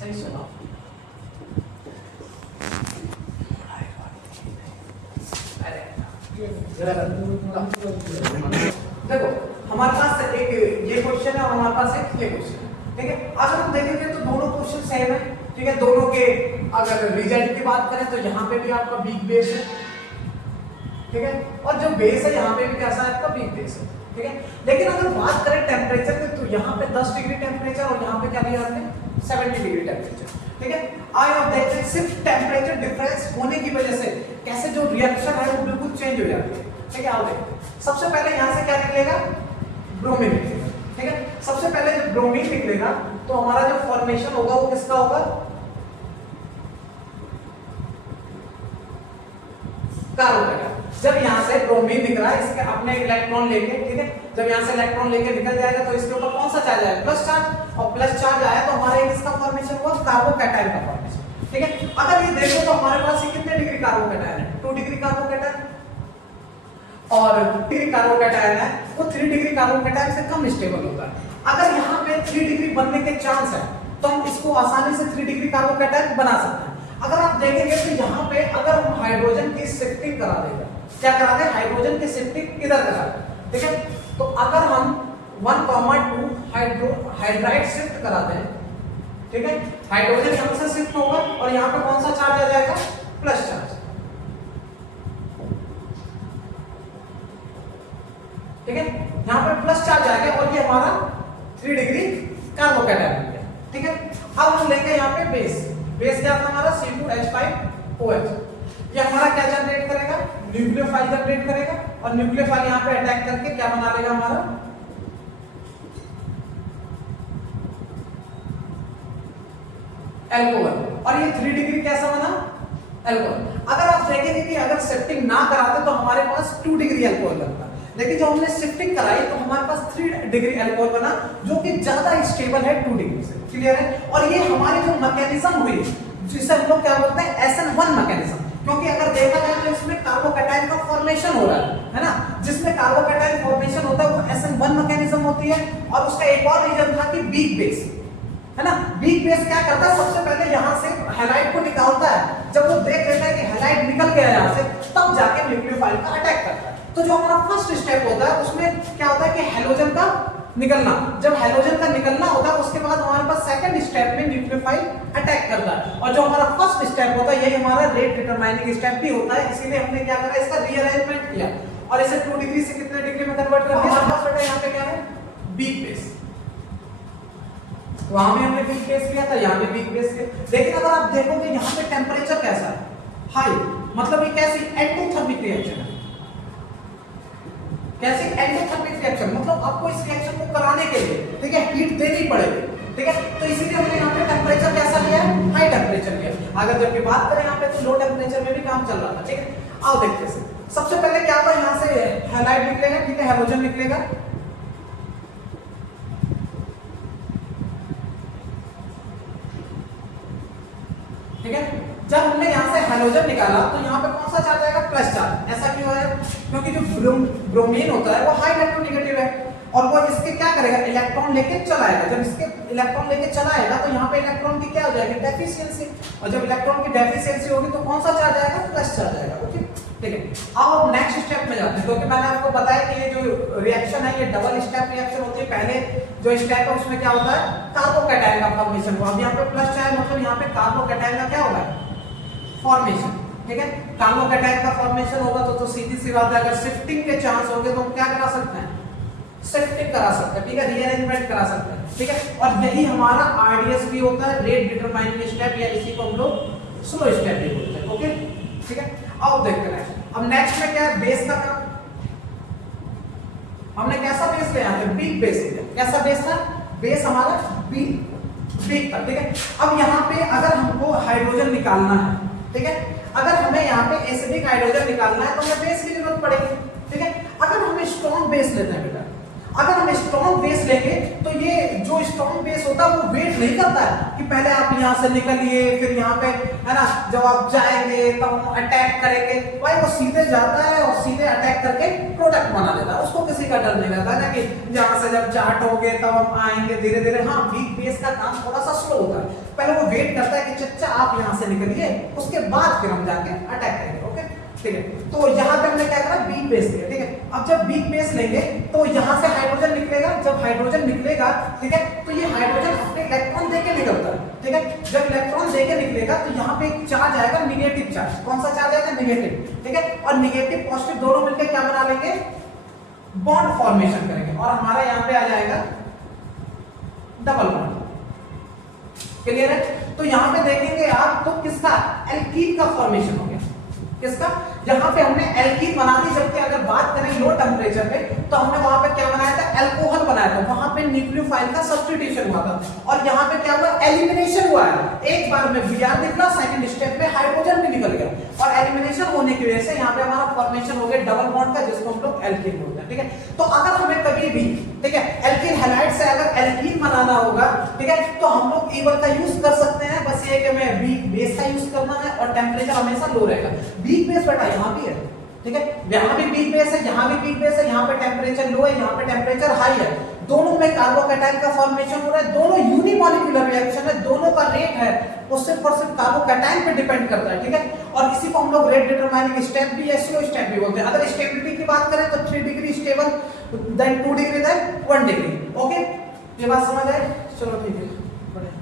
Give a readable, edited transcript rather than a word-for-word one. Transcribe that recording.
सही सुना। देखो हमारे पास एक ये क्वेश्चन है और हमारे पास एक ये क्वेश्चन है, ठीक है। अगर हम देखेंगे तो दोनों क्वेश्चन सेम है, ठीक है। दोनों के अगर रिजल्ट की बात करें तो यहाँ पे भी आपका बिग बेस है, ठीक है, और जो बेस है यहाँ पे भी कैसा है आपका बिग बेस है, ठीक है। लेकिन अगर बात करें टेम्परेचर की तो यहाँ पे 10 डिग्री टेम्परेचर और यहाँ पे क्या दिया हमने 70 डिग्री टेम्परेचर, ठीक है। आइए अब देखते हैं सिर्फ टेम्परेचर डिफरेंस होने की वजह से कैसे जो रिएक्शन है वो बिल्कुल चेंज हो जाती है, ठीक है। आओ देखते हैं। सबसे पहले यहाँ से क्या निकलेगा, ब्रोमीन निकलेगा, ठीक है। सबसे पहले जब ब्रोमीन निकलेगा तो हमारा जो फॉर्मेशन होगा वो किसका होगा, कार्बन का। जब यहाँ से ब्रोमीन निकला है इसके अपने इलेक्ट्रॉन लेके, ठीक है, जब यहाँ से इलेक्ट्रॉन लेके निकल जाएगा तो इसके ऊपर कौन सा चार्ज आएगा, प्लस चार्ज, और प्लस चार्ज आया तो हमारे इसका फॉर्मेशन हुआ कार्बोकैटायन का फॉर्मेशन, ठीक है। अगर ये देखो तो हमारे पास ये कितने डिग्री कार्बोकैटायन है, 2 डिग्री कार्बोकैटायन, और 3 डिग्री कार्बोकैटायन है वो 3 डिग्री कार्बोकैटायन से कम स्टेबल होता है। अगर यहाँ पे 3 डिग्री बनने के चांस है तो हम इसको आसानी से 3 डिग्री कार्बोकैटायन बना सकते हैं। अगर आप देखेंगे तो यहाँ पे अगर हम हाइड्रोजन की शिफ्टिंग करा देगा, क्या करा दे, हाइड्रोजन की शिफ्टिंग इधर करा दे, ठीक है। तो अगर हम 1,2 हाइड्राइड शिफ्ट करा दें, ठीक है, हाइड्रोजन यहाँ से शिफ्ट होगा और यहाँ पे कौन सा चार्ज आ जाएगा, प्लस चार्ज, ठीक है। यहाँ पे प्लस चार्ज आएगा और ये हमारा 3 डिग्री कार्बोकैटायन है, ठीक है। अब हम लेंगे यहाँ पे बेस, बेस क्या था हमारा C2H5OH, ये हमारा क्या जनरेट करेगा, न्यूक्लियोफाइल जनरेट करेगा और न्यूक्लियोफाइल यहाँ पे अटैक करके क्या बना लेगा हमारा एल्कोहल, और ये 3 डिग्री कैसा बना, एल्कोहल। अगर आप देखेंगे कि अगर शिफ्टिंग ना कराते तो हमारे पास 2 डिग्री एल्कोहल बनता, लेकिन जब हमने शिफ्टिंग कराई तो हमारे पास 3 डिग्री एल्कोहल बना जो कि ज्यादा स्टेबल है 2 डिग्री से, क्लियर है। और ये हमारी जो मैकेनिज्म हुई जिसे हम लोग क्या बोलते हैं, SN1 मैकेनिज्म, क्योंकि अगर देखा जाए तो इसमें कार्बोकैटायन का फॉर्मेशन हो रहा है ना, जिसमें कार्बोकैटायन फॉर्मेशन होता है वो SN1 मैकेनिज्म होती है। और उसका एक और रीजन था कि बिग बेस, है ना, बिग बेस क्या करता है, सबसे पहले यहाँ से हैलाइड को निकालता है, जब वो देख लेता है कि हैलाइड निकल गया यहाँ से तब जाके न्यूक्लियोफाइल का अटैक करता है। तो जो हमारा फर्स्ट स्टेप होता है उसमें क्या होता है कि हैलोजन का निकलना, जब हैलोजन का निकलना होता है उसके बाद हमारे पास सेकंड स्टेप में न्यूक्लियोफाइल अटैक करता है, और जो हमारा फर्स्ट स्टेप होता है यही हमारा रेट डिटरमाइनिंग स्टेप भी होता है। इसीलिए हमने क्या करा, इसका रीअरेंजमेंट किया और इसे 2 डिग्री से कितने डिग्री में कन्वर्ट कर दिया। हमारे पास बेटा यहाँ पे क्या है, बिग बेस, वहां भी हमने बिग बेस किया था, यहाँ भी बिग बेस किया। लेकिन अगर आप देखोगे यहाँ पे टेम्परेचर कैसा है, हाई, मतलब ये कैसी एंडोथर्मिक रिएक्शन है, कैसे एंडोथर्मिक रिएक्शन, मतलब आपको इस रिएक्शन को कराने के लिए, ठीक है, हीट देनी पड़ेगी, ठीक है। तो इसीलिए हमने यहाँ पे टेम्परेचर कैसा लिया है, हाई टेम्परेचर लिया। अगर जब की बात करें यहाँ पे तो लो टेम्परेचर में भी काम चल रहा था, ठीक है। आओ देखते हैं। सबसे पहले क्या होगा, यहाँ से हैलाइड निकलेगा, ठीक है, हैलोजन निकलेगा, ठीक है। जब हमने यहाँ से हैलोजन निकाला तो यहाँ पे कौन सा चार्ज आएगा, प्लस चार्ज। ऐसा क्यों है, क्योंकि जो ब्रोमीन होता है वो हाई इलेक्ट्रोनेगेटिव है और वो इसके क्या करेगा, इलेक्ट्रॉन लेके चलाएगा। जब इसके इलेक्ट्रॉन लेके चलाएगा तो यहाँ पे इलेक्ट्रॉन की क्या हो जाएगी, डेफिशिएंसी, और जब इलेक्ट्रॉन की डेफिशिएंसी होगी तो कौन सा चार्ज आएगा, प्लस चार्ज आएगा, ओके, ठीक है। अब नेक्स्ट स्टेप में जाते हैं, क्योंकि मैंने आपको बताया कि ये जो रिएक्शन है ये डबल स्टेप रिएक्शन होती है। पहले जो स्टेप है उसमें क्या होता है, कार्बोकैटायन का फॉर्मेशन हुआ। अब यहाँ पे प्लस चार्ज मतलब यहाँ पे कार्बोकैटायन का क्या होगा, फॉर्मेशन, ठीक है। कार्बोकैटायन का फॉर्मेशन होगा तो सीधी सी बात है, अगर शिफ्टिंग के चांस होंगे तो हम क्या करा सकते हैं, शिफ्टिंग करा सकते हैं, ठीक है, रीअरेंजमेंट करा सकते हैं, ठीक है। और यही हमारा RDS भी होता है, रेट डिटरमाइनिंग स्टेप, या इसी को हम लोग स्लो स्टेप भी बोलते हैं, ओके, ठीक है। अब देखते हैं अब नेक्स्ट में क्या है, बेस का काम। हमने कैसा बेस लिया है, बिग बेस लिया। कैसा बेस था, बेस हमारा बिग था, ठीक है। अब यहाँ पे अगर हमको हाइड्रोजन निकालना है, ठीक है, अगर हमें यहाँ पे एसिडिक हाइड्रोजन निकालना है तो हमें बेस की जरूरत पड़ेगी, ठीक है। अगर हमें स्ट्रॉन्ग बेस लेते हैं बेटा, अगर हम स्ट्रॉन्ग बेस लेंगे तो ये जो स्ट्रॉन्ग बेस होता है वो वेट नहीं करता है कि पहले आप यहाँ से निकलिए फिर यहाँ पे है ना, जब आप जाएंगे तब हम अटैक करेंगे, भाई वो सीधे जाता है और सीधे अटैक करके प्रोडक्ट बना देता है, उसको किसी का डर नहीं रहता है ना कि यहाँ से जब चार्ट होगे तब हम आएंगे धीरे धीरे। हाँ, वीक बेस का काम थोड़ा सा स्लो होता है, पहले वो वेट करता है कि चच्चा आप यहाँ से निकलिए, उसके बाद फिर हम जाके अटैक करेंगे। ओके ठीक है, तो यहाँ पे हमने क्या करा, वीक बेस लिया। ठीक है, अब जब वीक बेस लेंगे तो यहाँ से हाइड्रोजन निकलेगा, जब हाइड्रोजन निकलेगा ठीक है तो ये हाइड्रोजन अपने इलेक्ट्रॉन देके निकलता है। ठीक है, जब इलेक्ट्रॉन देके निकलेगा तो यहाँ पे एक चार्ज आएगा, निगेटिव चार्ज। कौन सा चार्ज आएगा, निगेटिव। ठीक है, और निगेटिव पॉजिटिव दोनों मिलकर क्या बना लेंगे, बॉन्ड फॉर्मेशन करेंगे और हमारा यहाँ पे आ जाएगा डबल बॉन्ड। क्लियर है, तो यहाँ पे देखेंगे आप तो किसका, एल्कीन का फॉर्मेशन हो गया। किसका, यहाँ पे हमने एल्कीन बना दी, जबकि अगर बात करें लो टेम्परेचर पे तो हमने वहां पे क्या बनाया था, अल्कोहल बनाया था, वहां पे न्यूक्लियोफाइल का सब्स्टिट्यूशन हुआ था और यहाँ पे क्या हुआ, एलिमिनेशन हुआ है। एक बार में Br निकला, सेकंड स्टेप में हाइड्रोजन भी निकल गया और एलिमिनेशन होने की वजह से यहाँ पे हमारा फॉर्मेशन हो गया डबल बॉन्ड का, जिसको हम लोग एल्कीन बोलते हैं। ठीक है, तो अगर हमें कभी भी ठीक है एल्कीन हैलाइड से अगर एल्कीन बनाना होगा ठीक है तो हम लोग E1 का यूज कर सकते हैं, बस ये कि हमें वीक बेस का यूज करना है और टेम्परेचर हमेशा लो रहेगा। वीक बेस बेटा यहाँ भी है, ठीक है, यहाँ भी वीक बेस है, यहाँ भी वीक बेस है, यहाँ पे टेम्परेचर लो है, यहाँ पे टेम्परेचर हाई है, दोनों में कार्बोकैटायन का फॉर्मेशन हो रहा है, दोनों यूनिमॉलिक्यूलर रिएक्शन है, दोनों का रेट है वो सिर्फ और सिर्फ कार्बोकैटायन पे डिपेंड करता है। ठीक है, और इसी को हम लोग रेट डिटरमाइनिंग स्टेप भी या स्लो स्टेप भी बोलते हैं। अगर स्टेबिलिटी की बात करें तो 3 degree stable, then 2 degree, then 1 degree. Okay, ये बात समझ आए, चलो ठीक है, बढ़िया।